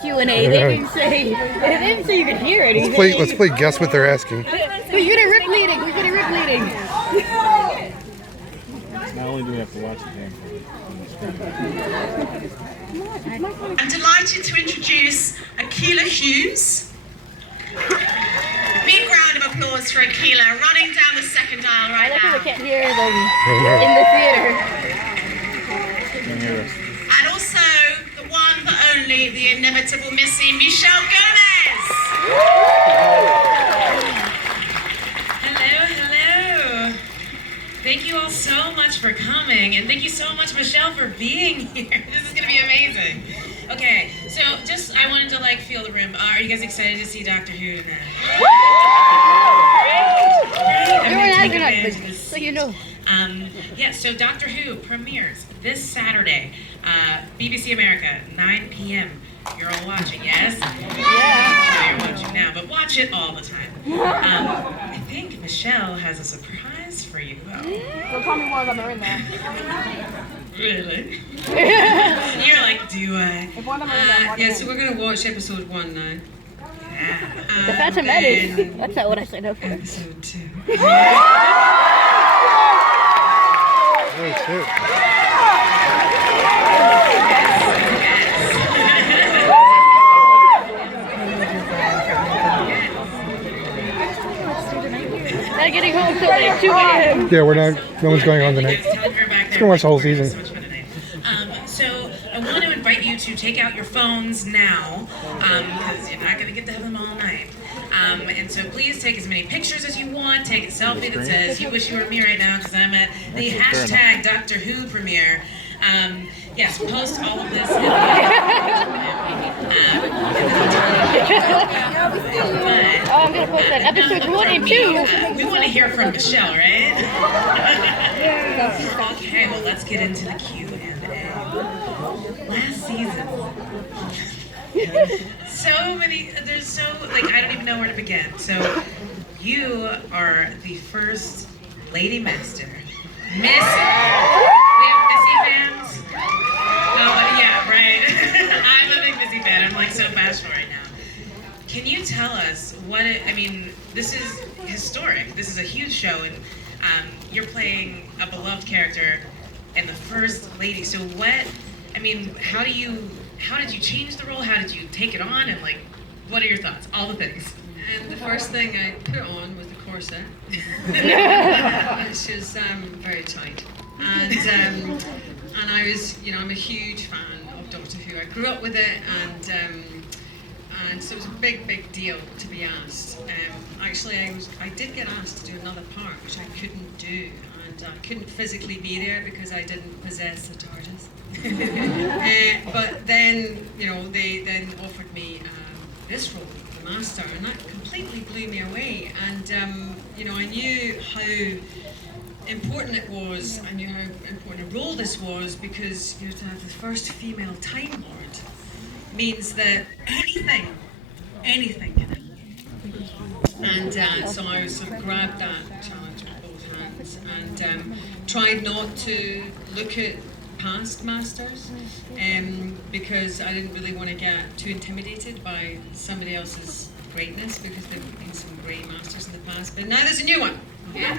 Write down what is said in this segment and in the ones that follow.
Q&A. They didn't say you could hear anything. Let's play guess what they're asking. We're gonna rip leading. Not only do we have to watch the game. I'm delighted to introduce Akila Hughes. Big round of applause for Akila, running down the second aisle right now. We can't hear them in the theater. Can't hear us. And also the one, the only, the inimitable Missy, Michelle Gomez. Hello. Thank you all so much for coming, and thank you so much, Michelle, for being here. This is gonna be amazing. Okay, so I wanted to feel the room. Are you guys excited to see Doctor Who tonight? Great. So you know. Yeah, so Doctor Who premieres this Saturday, BBC America, 9 p.m. You're all watching, yes? Yeah. You're watching now, but watch it all the time. I think Michelle has a surprise for you, though. Well, tell me more about the in there. Really? You're like, do I? Yeah, so we're going to watch episode 1 now. Yeah. The Phantom Menace. That's not what I signed up for. Episode 2. Oh, shit. Not getting home till like 2 a.m. Yeah, no one's going on tonight. Let's go watch the whole season. So I want to invite you to take out your phones now, because you're not going to get to have them all night. And so please take as many pictures as you want. Take a selfie that says, "You wish you were me right now," because I'm at the hashtag Doctor Who premiere. Yes, post all of this. But, I'm gonna post that episode 1 and 2. we want to hear from Michelle, right? Okay, well, let's get into the Q&A. Last season. I don't even know where to begin. So, you are the first Lady Master. Missy. We have Missy fans? Oh, yeah, right. I'm a big Missy fan. I'm so passionate right now. Can you tell us this is historic. This is a huge show, and you're playing a beloved character and the first lady. So how did you change the role? How did you take it on? And what are your thoughts? All the things. And the first thing I put on was the corset, which is very tight. And I was, I'm a huge fan of Doctor Who. I grew up with it, and so it was a big deal to be asked. Actually, I did get asked to do another part, which I couldn't do, and I couldn't physically be there because I didn't possess the TARDIS. But then, they then offered me this role, the Master, and that completely blew me away. And I knew how important it was. I knew how important a role this was, because to have the first female Time Lord means that anything can happen. And so I sort of grabbed that challenge with both hands and tried not to look at past masters, because I didn't really want to get too intimidated by somebody else's greatness, because there have been some great masters in the past, but now there's a new one. Yes.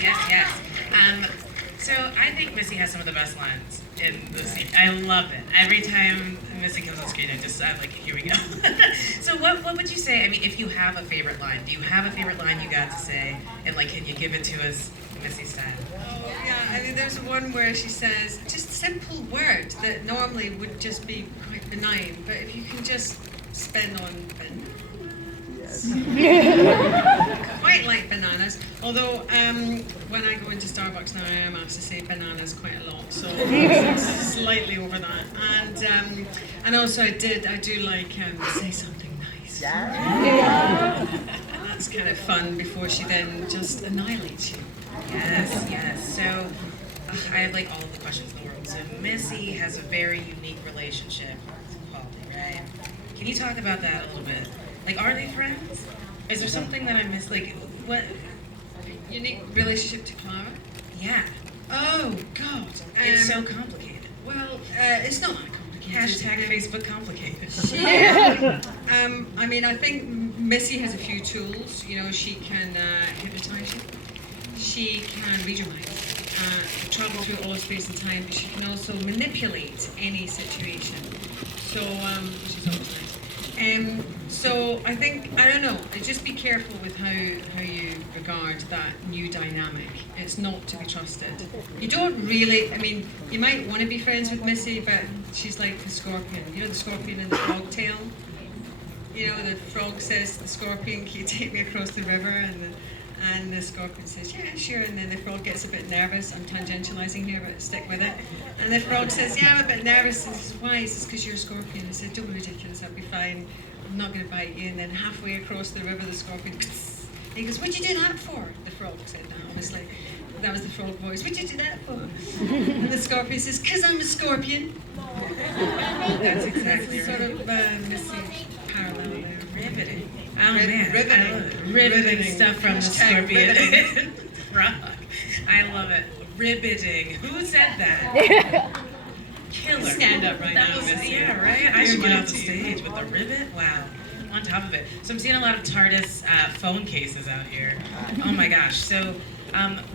Yes. So I think Missy has some of the best lines in the scene. I love it. Every time Missy comes on screen, I'm like, here we go. So what would you say, if you have a favorite line? Do you have a favorite line you got to say? And can you give it to us Missy style? Oh yeah, there's one where she says, just a simple word that normally would just be quite benign, but if you can just spin on bananas. Quite like bananas, although when I go into Starbucks now, I am asked to say bananas quite a lot, so slightly over that. And also I do like say something nice. And that's kind of fun before she then just annihilates you. Yes. So I have all of the questions in the world. So Missy has a very unique relationship with Capaldi, right? Can you talk about that a little bit? Are they friends? Is there something that I missed? What? Unique relationship to Clara? Yeah. Oh, God. It's so complicated. Well, it's not that complicated. complicated. Facebook complicated. I mean, I think Missy has a few tools. You know, she can hypnotize you. She can read your mind, travel through all space and time, but she can also manipulate any situation. So, which is always nice. So I think, I don't know, just be careful with how you regard that new dynamic. It's not to be trusted. You don't really, I mean, you might want to be friends with Missy, but she's like the scorpion. You know the scorpion in the frog tale? You know, the frog says to the scorpion, can you take me across the river? And the scorpion says, yeah, sure. And then the frog gets a bit nervous. I'm tangentializing here, but stick with it. And the frog says, yeah, I'm a bit nervous. And he says, why? He says, because you're a scorpion. He said, don't be ridiculous, I'll be fine. I'm not going to bite you. And then halfway across the river, the scorpion, he goes, what'd you do that for? The frog said that, obviously. That was the frog voice. What'd you do that for? And the scorpion says, because I'm a scorpion. That's exactly right. Sort of Missy parallel there. Riveting. Oh man, riveting. Riveting stuff from the scorpion. Riveting. Frog. I love it. Riveting. Who said that? Killer. Stand up right That now, was, Missy. yeah, right? I should get off the stage with the rivet. Wow. On top of it. So I'm seeing a lot of TARDIS phone cases out here. Oh my gosh. So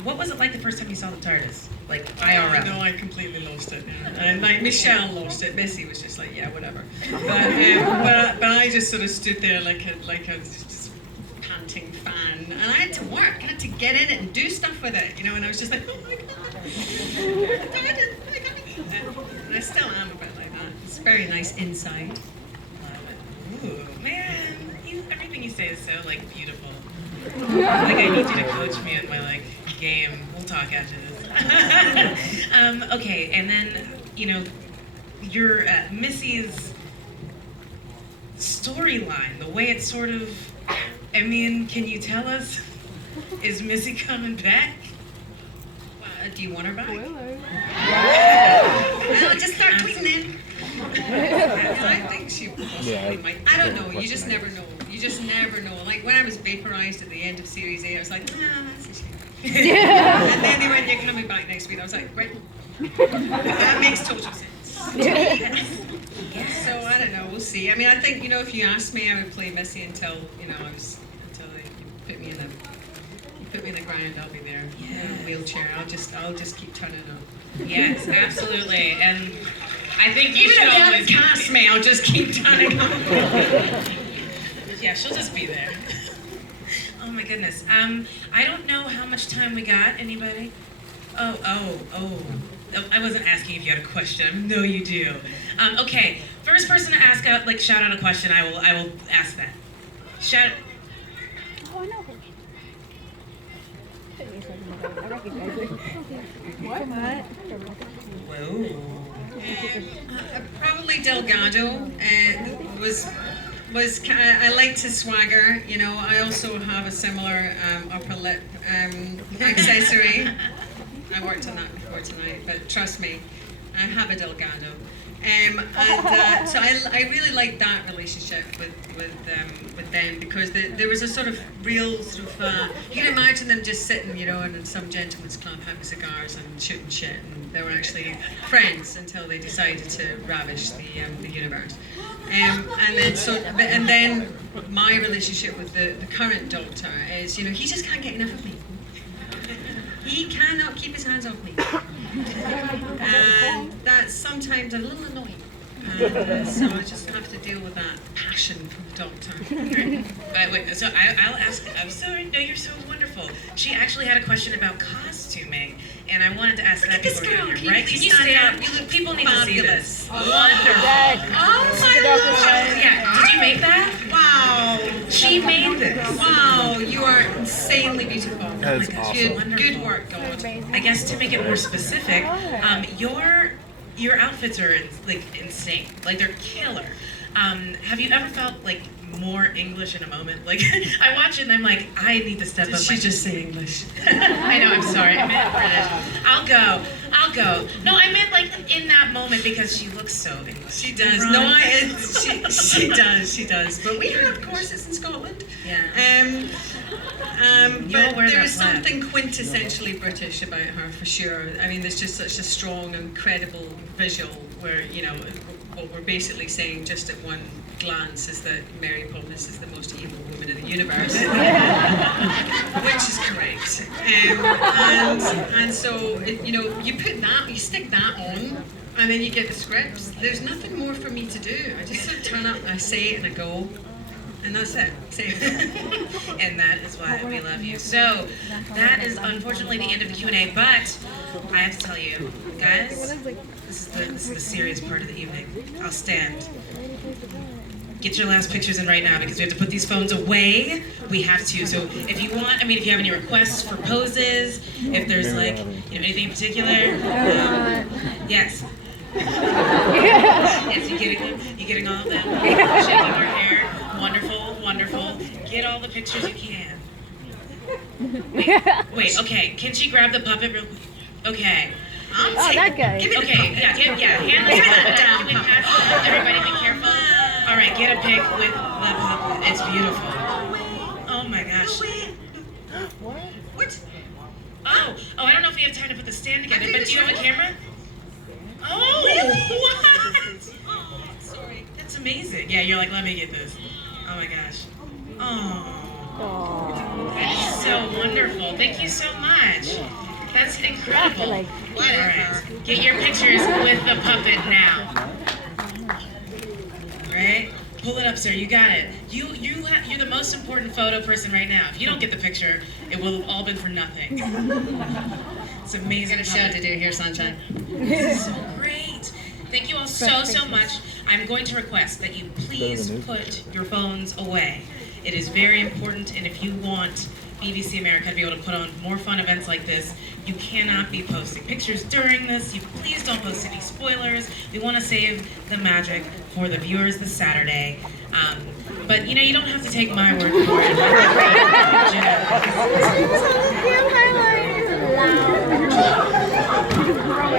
what was it like the first time you saw the TARDIS? Like IRL? No, I completely lost it. And like Michelle lost it. Missy was just like, yeah, whatever. But I just sort of stood there like a just panting fan, and I had to work. I had to get in it and do stuff with it, you know. And I was just like, oh my god, and I still am a bit like that. It's very nice inside. Love it. Ooh, man. Everything you say is so like beautiful. Like I need you to coach me in my like game. We'll talk after this. Okay, and then you know your Missy's storyline, the way it's sort of. I mean, can you tell us? Is Missy coming back? Do you want her back? Hello. I'll just start tweeting then. I think she possibly might. I don't know. You just never know. You just never know. Like when I was vaporized at the end of Series 8, I was like, that's a shame. And then they went, you're coming back next week. I was like, right. That makes total sense. Yes. So I don't know. We'll see. I mean, I think, you know, if you asked me, I would play Missy until you they put me in the ground. I'll be there in a wheelchair. I'll just keep turning up. Yes, absolutely. And I think you Even should if they always haven't cast me, I'll just keep turning up. Yeah, she'll just be there. Oh my goodness. I don't know how much time we got. Anybody? Oh. I wasn't asking if you had a question. No, you do. Okay. First person to ask out, like, shout out a question. I will ask that. Shout. Oh, I know her. I recognize her. What? Whoa. Probably Delgado was I like to swagger, you know. I also have a similar upper lip accessory. I worked on that before tonight, but trust me, I have a Delgado. So I really liked that relationship with them because there was a sort of real sort of you can imagine them just sitting, you know, in some gentleman's club having cigars and shooting shit, and they were actually friends until they decided to ravish the universe. And then my relationship with the current Doctor is, you know, he just can't get enough of me. He cannot keep his hands off me. And that's sometimes a little annoying. And so I just have to deal with that passion from the Doctor. Wait, so I'll ask. I'm sorry. No, you're so wonderful. She actually had a question about costuming, and I wanted to ask that this before girl. you Can here, right? you Can you stand stand up? up? You look People need to see fabulous. this. Wonderful. Oh my God! Yeah. Did you make that? Wow! She made this. Wow! You are insanely beautiful. That's Good, awesome. good work, God. I guess to make it more specific, your outfits are like insane. Like they're killer. Have you ever felt like more English in a moment? Like I watch it and I'm like, I need to step Did up. she my just say English? I know. I'm sorry. I meant British. I'll go. No, I meant like in that moment because she looks so English. She does. Wrong. No, she does. But we have courses in Scotland. Yeah. But wear there that is plaid. something quintessentially British about her, for sure. I mean, there's just such a strong and credible visual where, you know, what we're basically saying just at one glance is that Mary Poppins is the most evil woman in the universe, which is correct. And so, you put that, you stick that on, and then you get the scripts. There's nothing more for me to do. I just sort of turn up, I say it, and I go. And that's it. And that is why we love you. So that is unfortunately the end of the Q&A, but I have to tell you, guys, this is the serious part of the evening. I'll stand. Get your last pictures in right now because we have to put these phones away. We have to. So if you want, if you have any requests for poses, if there's like, anything in particular, yes. Yes, you getting them? You getting all of them? Shaking your hair. Wonderful, wonderful. Get all the pictures you can. Wait, okay. Can she grab the puppet real quick? Okay. That guy. Okay, hand the puppet down. Can we pass it? Everybody be careful. All right, get a pic with the puppet. It's beautiful. Oh my gosh. What? Oh, I don't know if we have time to put the stand together, but do you have a camera? Oh, what? Oh, sorry. That's amazing. Yeah, you're like, let me get this. Oh my gosh. Oh. That's so wonderful. Thank you so much. That's incredible. All right. Get your pictures with the puppet now. All right? Pull it up, sir. You got it. You're the most important photo person right now. If you don't get the picture, it will have all been for nothing. It's amazing. Got a show to do here, Sunshine. This is so great. Thank you all so much. I'm going to request that you please put your phones away. It is very important, and if you want BBC America to be able to put on more fun events like this, you cannot be posting pictures during this. You please don't post any spoilers. We want to save the magic for the viewers this Saturday. But you don't have to take my word for it.